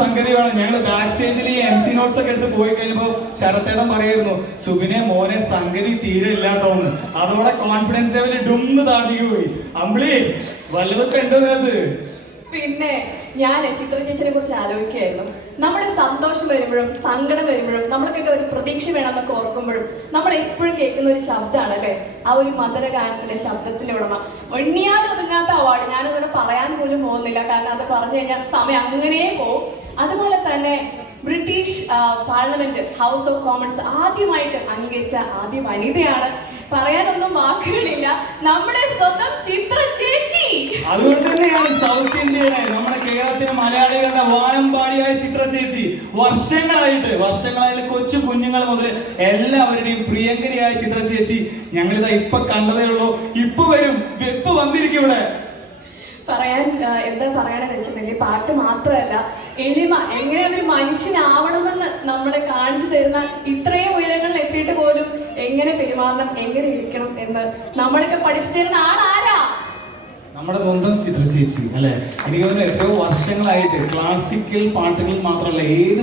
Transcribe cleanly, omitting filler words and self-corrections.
സംഗതി വേണം. ഞങ്ങൾ ബാക്ക് സ്റ്റേജിൽ ഈ MC നോട്ട്സ് ഒക്കെ എടുത്ത് പോയി കഴിഞ്ഞപ്പോ ശരത്തേടം പറയായിരുന്നു, സുബിനെ മോനെ സംഗതി തീരെ ഇല്ലാട്ടോന്ന്. അതോടെ കോൺഫിഡൻസ് ലെവൽ ഡുന്ന് താടിക്ക് പോയി. അമ്പിളി വല്ലതൊക്കെ ഉണ്ടോ ഇതിനകത്ത്? പിന്നെ ഞാൻ ചിത്ര ചേച്ചിനെ കുറിച്ച് ആലോചിക്കുകയായിരുന്നു. നമ്മുടെ സന്തോഷം വരുമ്പോഴും സങ്കടം വരുമ്പോഴും നമ്മൾക്കൊക്കെ ഒരു പ്രതീക്ഷ വേണമെന്നൊക്കെ ഓർക്കുമ്പോഴും നമ്മൾ എപ്പോഴും കേൾക്കുന്ന ഒരു ശബ്ദമാണ് അല്ലേ, ആ ഒരു മധുരഗാനത്തിലെ ശബ്ദത്തിന്റെ ഉടമ. എണ്ണിയാൽ ഒതുങ്ങാത്ത അവാർഡ്. ഞാനങ്ങനെ പറയാൻ പോലും പോകുന്നില്ല, കാരണം അത് പറഞ്ഞു കഴിഞ്ഞാൽ സമയം അങ്ങനെ പോകും. അതുപോലെ തന്നെ British parliament house of Commons ആദ്യമായിട്ട് അംഗീകരിച്ച ആദ്യ വനിതയാണ്. പറയാനൊന്നും വാക്കുകളില്ല, നമ്മുടെ സ്വന്തം ചിത്ര ചേച്ചി. അതുകൊണ്ട് തന്നെയാണ് സൗത്ത് ഇന്ത്യയുടെ നമ്മുടെ കേരളത്തിലെ മലയാളികളുടെ വാനമ്പാടിയായ ചിത്ര ചേച്ചി വർഷങ്ങളായിട്ട് കൊച്ചു കുഞ്ഞുങ്ങൾ മുതൽ എല്ലാവരുടെയും പ്രിയങ്കരിയായ ചിത്ര ചേച്ചി ഞങ്ങളിതാ ഇപ്പൊ കണ്ടതേ ഉള്ളൂ. ഇപ്പൊ വരും, വെപ്പ് വന്നിരിക്കും ഇവിടെ. എന്താ പറയണെന്ന് വെച്ചിട്ടുണ്ടെങ്കിൽ പാട്ട് മാത്രമല്ല, എളിമ, എങ്ങനെ ഒരു മനുഷ്യനാവണമെന്ന് നമ്മളെ കാണിച്ചു തരുന്ന, ഇത്രയും ഉയരങ്ങളിൽ എത്തിയിട്ട് പോലും എങ്ങനെ പെരുമാറണം, എങ്ങനെ ഇരിക്കണം എന്ന് നമ്മളൊക്കെ പഠിപ്പിച്ചിരുന്ന ആളാരാ? നമ്മുടെ സ്വന്തം ചിത്ര ചേച്ചി അല്ലെ. എനിക്ക് തോന്നുന്നു എത്രയോ വർഷങ്ങളായിട്ട് ക്ലാസിക്കൽ പാട്ടുകൾ മാത്രമല്ല ഏത്